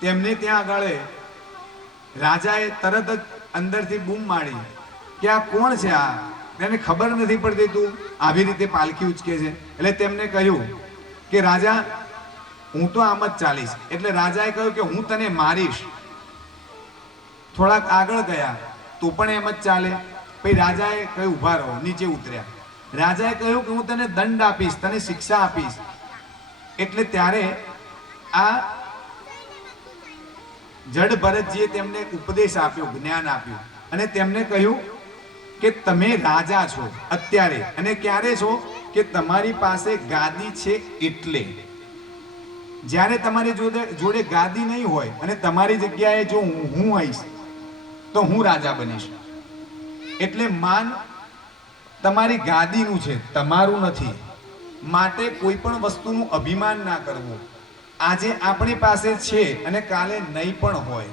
તેમને ત્યાં આગળ રાજાએ તરત જ અંદરથી બૂમ મારી કે આ કોણ છે? આ તેને ખબર નથી પડતી, તું આવી રીતે પાલખી ઉચકે છે. એટલે તેમને કહ્યું કે રાજા, હું તો આમ જ ચાલીશ. એટલે રાજાએ કહ્યું કે હું તને મારીશ. થોડાક આગળ ગયા તો પણ એમ જ ચાલે. પછી રાજાએ કહ્યું ઉભા રહો, નીચે ઉતર્યા. રાજાએ કહ્યું કે હું તને દંડ આપીશ, તને શિક્ષા આપીશ. એટલે ત્યારે આ જડ ભરતજીએ તેમને ઉપદેશ આપ્યો, જ્ઞાન આપ્યું અને તેમને કહ્યું કે તમે રાજા છો અત્યારે, અને ક્યારે છો કે તમારી પાસે ગાદી છે એટલે. જ્યારે તમારી જોડે ગાદી નહીં હોય અને તમારી જગ્યાએ જો હું આવીશ તો હું રાજા બનીશ. એટલે માન તમારી ગાદીનું છે, તમારું નથી. માટે કોઈ પણ વસ્તુનું અભિમાન ના કરવું. આજે આપણી પાસે છે અને કાલે નહીં પણ હોય,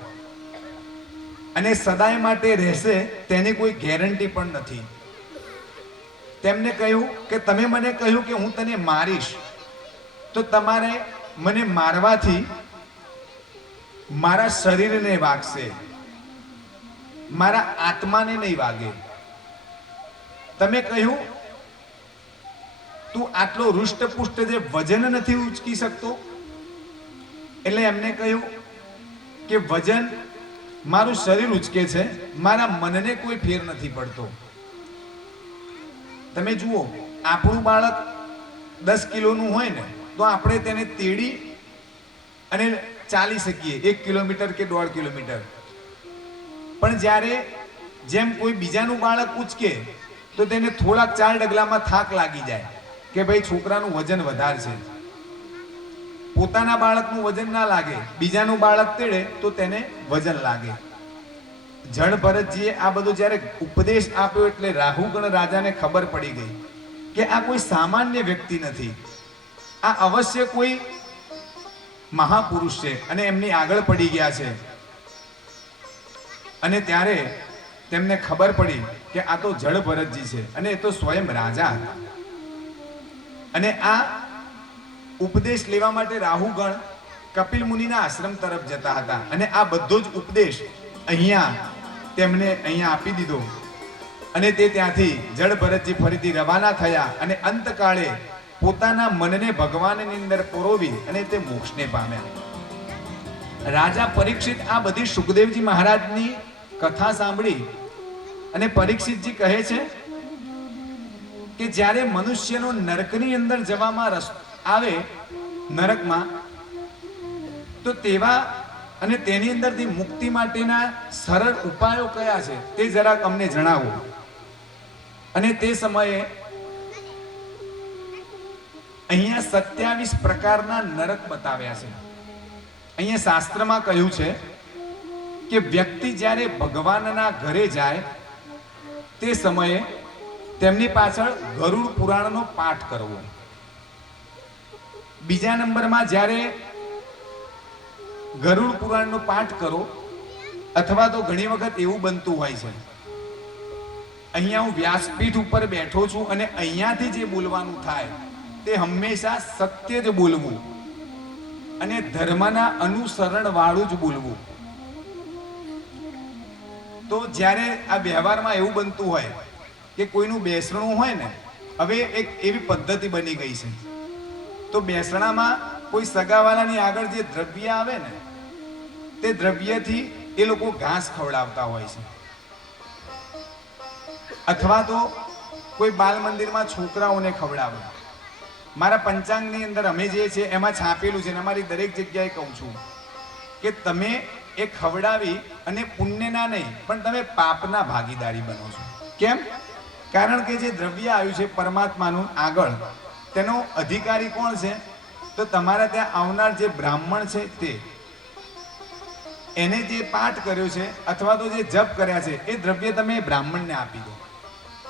અને સદાય માટે રહેશે તેની કોઈ ગેરંટી પણ નથી. તેમને કહ્યું કે તમે મને કહ્યું કે હું તને મારીશ, તો તમારે મને મારવાથી મારા શરીરને વાગશે, મારા આત્માને નહીં વાગે. તમે કહ્યું તું આટલો હૃષ્ટપુષ્ટ જે વજન નથી ઉચકી શકતો. એટલે એમને કહ્યું કે વજન મારું શરીર ઉચકે છે, મારા મનને કોઈ ફેર નથી પડતો. તમે જુઓ, આપણું બાળક 10 કિલોનું હોય ને તો આપણે તેને તેડી અને ચાલી શકીએ 1 કિલોમીટર કે 1.5 કિલોમીટર. પણ જ્યારે જેમ કોઈ બીજાનું બાળક ઉચકે તો તેને થોડાક 4 ડગલામાં થાક લાગી જાય કે ભાઈ છોકરાનું વજન વધારે છે. પોતાના બાળકનું વજન ના લાગે, બીજાનું બાળક તેડે તો તેને વજન લાગે. જડ ભરતજીએ આ બધું જ્યારે ઉપદેશ આપ્યો એટલે રાહુગણ રાજાને ખબર પડી ગઈ કે આ કોઈ સામાન્ય વ્યક્તિ નથી, આ અવશ્ય કોઈ મહાપુરુષ છે. અને એમની આગળ પડી ગયા છે. અને ત્યારે તેમને ખબર પડી કે આ તો જડ ભરતજી છે અને એ તો સ્વયં રાજા હતા. અને આ ઉપદેશ લેવા માટે રાહુગણ કપિલ મુનિના આશ્રમ તરફ જતા હતા. અને આ બધો જ ઉપદેશ તેમને અહીંયા આપી દીધો. અને તે ત્યાંથી જડ ભરતજી ફરીથી રવાના થયા અને અંતકાળે પોતાના મનને ભગવાનની અંદર પરોવી અને તે મોક્ષને પામ્યા. રાજા પરીક્ષિત આ બધી સુખદેવજી મહારાજની કથા સાંભળી અને પરીક્ષિતજી કહે છે કે જ્યારે મનુષ્યનો નરકની અંદર જવામાં આવે, નરકમાં, તો તેવા અને તેની અંદરથી મુક્તિ માટેના સરળ ઉપાયો કયા છે તે જરાક અમને જણાવો. અને તે સમયે અહીંયા 27 પ્રકારના નરક બતાવ્યા છે. અહીંયા શાસ્ત્રમાં કહ્યું છે કે વ્યક્તિ જ્યારે ભગવાનના ઘરે જાય તે સમયે તેમની પાછળ ગરુડ પુરાણનો પાઠ કરવો. બીજા નંબરમાં જ્યારે ગરુડ પુરાણનો પાઠ કરો, અથવા તો ઘણી વખત એવું બનતું હોય છે, અહીંયા હું વ્યાસપીઠ ઉપર બેઠો છું અને અહીંયાથી જે બોલવાનું થાય તે હંમેશા સત્ય જ બોલવું અને ધર્મના અનુસરણ વાળું જ બોલવું. તો જ્યારે આ વ્યવહારમાં એવું બનતું હોય કે કોઈનું બેસણું હોય ને, હવે એક એવી પદ્ધતિ બની ગઈ છે, તો બેસણામાં કોઈ સગાવાલાની આગળ જે દ્રવ્ય આવે ને તે દ્રવ્યથી એ લોકો ઘાસ ખવડાવતા હોય છે. અથવા તો કોઈ બાલ મંદિરમાં છોકરાઓને ખવડાવે. મારા પંચાંગની અંદર અમે જે છે એમાં છાપેલું છે, અમારી દરેક જગ્યાએ કહું છું કે તમે એ ખવડાવી અને પુણ્યના નહીં પણ તમે પાપના ભાગીદારી બનો છો. કેમ? કારણ કે જે દ્રવ્ય આવ્યું છે પરમાત્માનું આગળ, તેનો અધિકારી કોણ છે? તો તમારા ત્યાં આવનાર જે બ્રાહ્મણ છે તે, એને જે પાઠ કર્યો છે અથવા તો જે જપ કર્યા છે એ દ્રવ્ય તમે બ્રાહ્મણને આપી દો.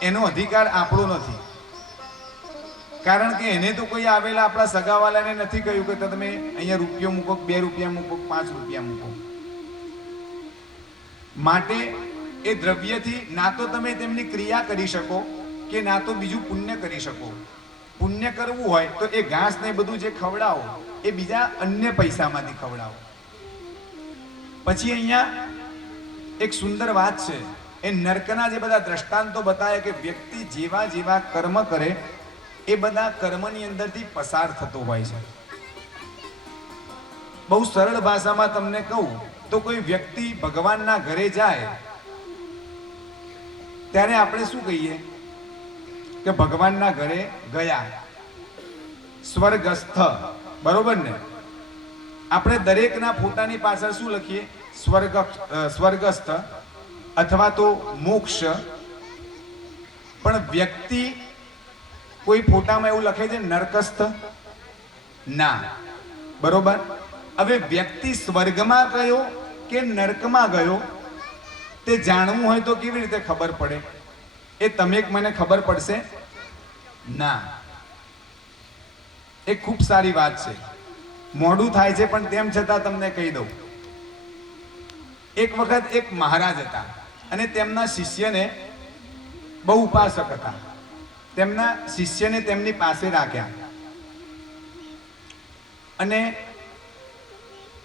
એનો અધિકાર આપણો નથી. કારણ કે એને તો કોઈ આવેલા આપણા સગાવાલાને નથી કહ્યું કે તમે અહીંયા રૂપિયો મૂકો, 2 રૂપિયા મૂકો, 5 રૂપિયા મૂકો. માટે એ દ્રવ્યથી ના તો તમે તેમની ક્રિયા કરી શકો કે ના તો બીજું પુણ્ય કરી શકો. પુણ્ય કરવું હોય તો એ ઘાસ ને બધું જે ખવડાવો એ બીજા અન્ય પૈસામાંથી ખવડાવો. પછી અહીંયા એક સુંદર વાત છે, એ નર્કના જે બધા દ્રષ્ટાંતો બતાવે કે વ્યક્તિ જેવા જેવા કર્મ કરે એ બધા કર્મની અંદરથી પસાર થતો હોય છે. બહુ સરળ ભાષામાં તમને કહું તો કોઈ વ્યક્તિ ભગવાનના ઘરે જાય ત્યારે આપણે શું કહીએ કે ભગવાનના ઘરે ગયા, સ્વર્ગસ્થ, બરોબર ને? આપણે દરેકના ફોટાની પાછળ શું લખીએ? સ્વર્ગસ્થ અથવા તો મોક્ષ. પણ વ્યક્તિ કોઈ ફોટામાં એવું લખે છે નરકસ્થ? ના, બરોબર. હવે વ્યક્તિ સ્વર્ગમાં ગયો કે નરકમાં ગયો તે જાણવું હોય તો કેવી રીતે ખબર પડે? એ તમે મને ખબર પડશે ના. એ ખૂબ સારી વાત છે. મોડું થાય છે પણ તેમ છતાં તમને કહી દઉં. એક વખત એક મહારાજ હતા અને તેમના શિષ્યને બહુ ઉપાસક હતા. તેમના શિષ્યને તેમની પાસે રાખ્યા અને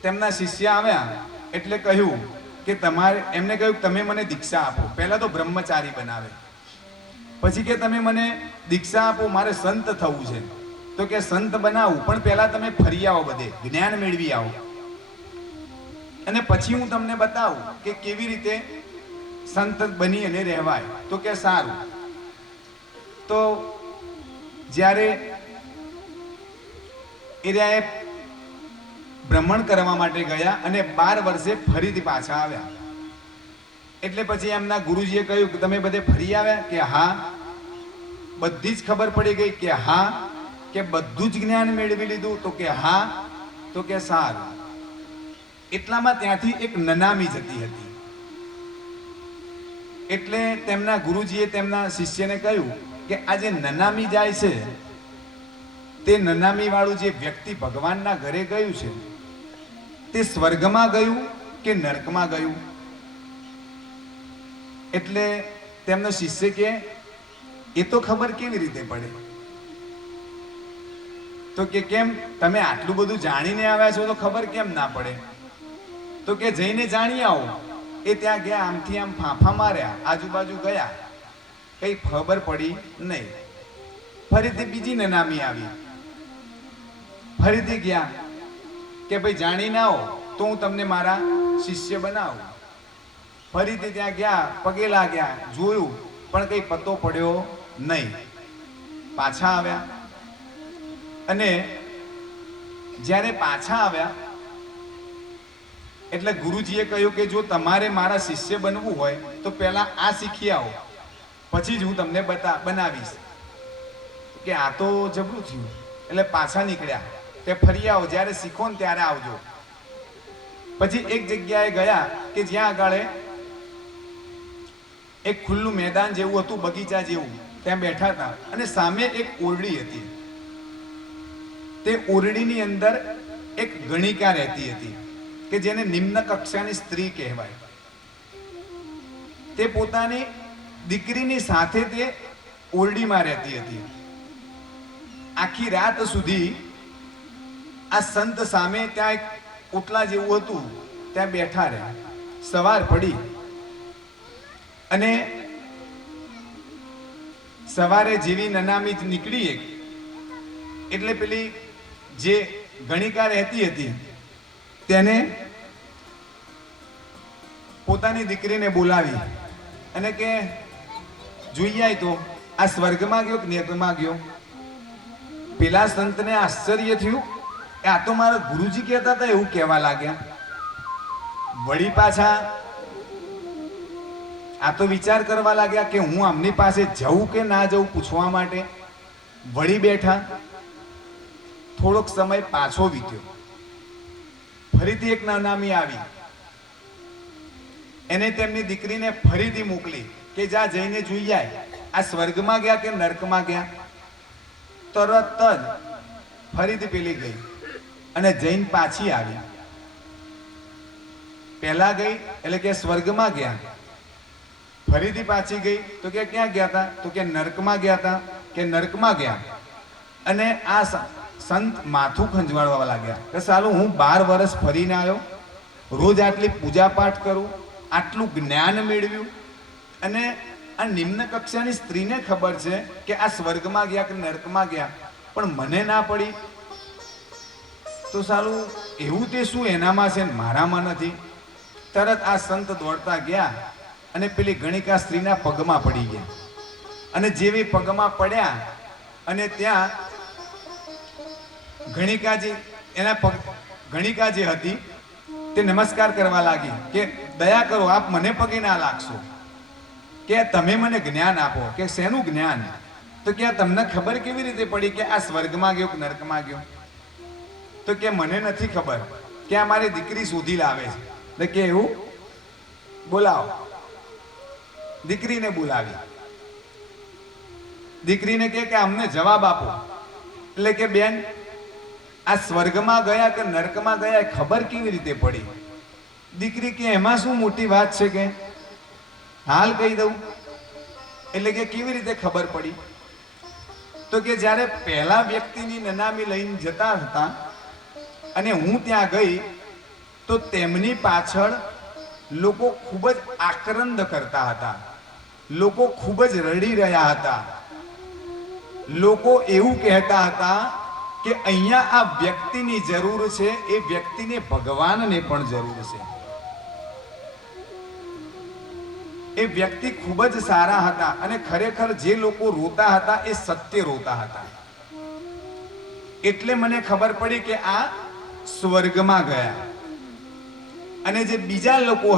તેમના શિષ્ય આવ્યા એટલે કહ્યું કે તમારે, એમને કહ્યું તમે મને દીક્ષા આપો. પહેલા તો બ્રહ્મચારી બનાવે, પછી કે તમે મને દીક્ષા આપો, મારે સંત થવું છે. તો કે સંત બનાવું, પણ પહેલા તમે ફરી આવો, બધે જ્ઞાન મેળવી આવો, અને પછી હું તમને બતાવું કે કેવી રીતે સંત બની અને રહેવાય. તો કે સારું. તો જ્યારે એ ભ્રમણ કરવા માટે ગયા અને 12 વર્ષે ફરીથી પાછા આવ્યા. એટલે પછી એમના ગુરુજીએ કહ્યું કે તમે બધે ફરી આવ્યા? કે હા. બધી જ ખબર પડી ગઈ? કે હા. કે બધું જ જ્ઞાન મેળવી લીધું? તો કે હા. તો કે સારું. એટલામાં ત્યાંથી એક નનામી જતી હતી. એટલે તેમના ગુરુજીએ તેમના શિષ્યને કહ્યું કે આ જે નનામી જાય છે તે નનામી વાળું જે વ્યક્તિ ભગવાનના ઘરે ગયું છે તે સ્વર્ગમાં ગયું કે નરકમાં ગયું? એટલે તેમનો શિષ્ય કે એ તો ખબર કેવી રીતે પડે? તો કે કેમ, તમે આટલું બધું જાણીને આવ્યા છો તો ખબર કેમ ના પડે? તો કે જઈને જાણી આવો. એ ત્યાં ગયા, આમથી આમ ફાંફા માર્યા, આજુબાજુ ગયા, કઈ ખબર પડી નહીં. ફરીથી બીજી નનામી આવી, ફરીથી ગયા કે ભાઈ જાણીને આવો તો હું તમને મારા શિષ્ય બનાવું. ફરીથી ત્યાં ગયા, પગે લાગ્યા, જોયું, પણ કઈ પત્તો પડ્યો નહીં. પાછા આવ્યા અને જ્યારે પાછા આવ્યા એટલે ગુરુજીએ કહ્યું કે જો તમારે મારા શિષ્ય બનવું હોય તો પહેલા આ શીખી આવો, પછી જ હું તમને બનાવીશ. કે આ તો જબરું થયું. એટલે પાછા નીકળ્યા કે ફરી આવો, જ્યારે શીખો ને ત્યારે આવજો. પછી એક જગ્યાએ ગયા કે જ્યાં આગળ એક ખુલ્લું મેદાન જેવું હતું, બગીચા જેવું. ત્યાં બેઠા હતા અને સામે એક ઓરડી હતી. તે ઓરડીની અંદર એક ગણિકા રહેતી હતી કે જેને નિમ્ન કક્ષાની સ્ત્રી કહેવાય. તે પોતાની દીકરીની સાથે તે ઓરડીમાં રહેતી હતી. આખી રાત સુધી આ સંત સામે ત્યાં એક ઓટલા જેવું હતું, ત્યાં બેઠા રહ્યા. સવાર પડી અને સવારે જેવી નનામી નીકળી એટલે પેલી જે ગણિકા રહેતી હતી તેને પોતાની દીકરીને બોલાવી અને કે જોઈ આય તો આ સ્વર્ગમાં ગયો કે નરકમાં ગયો? પેલા સંતને આશ્ચર્ય થયું કે આ તો મારા ગુરુજી કહેતા હતા એવું કહેવા લાગ્યા. વળી પાછા આ તો વિચાર કરવા લાગ્યા કે હું આમની પાસે જવું કે ના જવું પૂછવા માટે. વળી બેઠા. થોડોક સમય પાછો વીત્યો. ફરીથી એક નનામી આવી. એને તેમની દીકરીને ફરીથી મોકલી કે જા જઈને જોઈ જાય આ સ્વર્ગમાં ગયા કે નરકમાં ગયા. તરત જ ફરીથી પેલી ગઈ અને જઈને પાછી આવી. પહેલા ગઈ એટલે કે સ્વર્ગમાં ગયા, ફરીથી પાછી ગઈ તો કે ક્યાં ગયા હતા? તો કે નરકમાં ગયા હતા. કે નરકમાં ગયા. અને આ સંત માથું ખંજવાળવા લાગ્યા કે સાલું હું 12 વર્ષ ફરીને આવ્યો, રોજ આટલી પૂજા પાઠ કરું, આટલું જ્ઞાન મેળવ્યું, અને આ નિમ્ન કક્ષાની સ્ત્રીને ખબર છે કે આ સ્વર્ગમાં ગયા કે નર્કમાં ગયા, પણ મને ના પડી. તો સાલું એવું તે શું એનામાં છે ને મારામાં નથી? તરત આ સંત દોડતા ગયા અને પેલી ગણિકા સ્ત્રીના પગમાં પડી ગયા. અને જેવી પગમાં પડ્યા અને ત્યાં ગણિકાજી એના પગ ગણિકાજી હતી તે નમસ્કાર કરવા લાગી કે દયા કરો, આપ મને પગે ના લાગશો, કે તમે મને જ્ઞાન આપો. કે શેનું જ્ઞાન? તો કે તમને ખબર કેવી રીતે પડી કે આ સ્વર્ગમાં ગયો કે નર્કમાં ગયો? તો કે મને નથી ખબર, કે આ મારી દીકરી શોધી લાવે છે. તો કે એવું? બોલાવો. દીકરીને બોલાવી. દીકરીને કે અમને જવાબ આપો. એટલે કે બેન, આ સ્વર્ગમાં ગયા કે નર્કમાં ગયા ખબર કેવી રીતે પડી? દીકરી કે એમાં શું મોટી વાત છે, કે હાલ કહી દઉં. એટલે કે કેવી રીતે ખબર પડી? તો કે જ્યારે પહેલા વ્યક્તિની નનામી લઈને જતા હતા અને હું ત્યાં ગઈ તો તેમની પાછળ લોકો ખૂબ જ આક્રંદ કરતા હતા, લોકો ખૂબ જ રડી રહ્યા હતા, લોકો એવું કહેતા હતા કે અહીંયા આ વ્યક્તિની જરૂર છે, એ વ્યક્તિને ભગવાનને પણ જરૂર છે. એ વ્યક્તિ ખૂબ જ સારા હતા અને ખરેખર જે લોકો રોતા હતા એ સત્ય રોતા હતા. એટલે મને ખબર પડી કે આ સ્વર્ગમાં ગયા. અને જે બીજા લોકો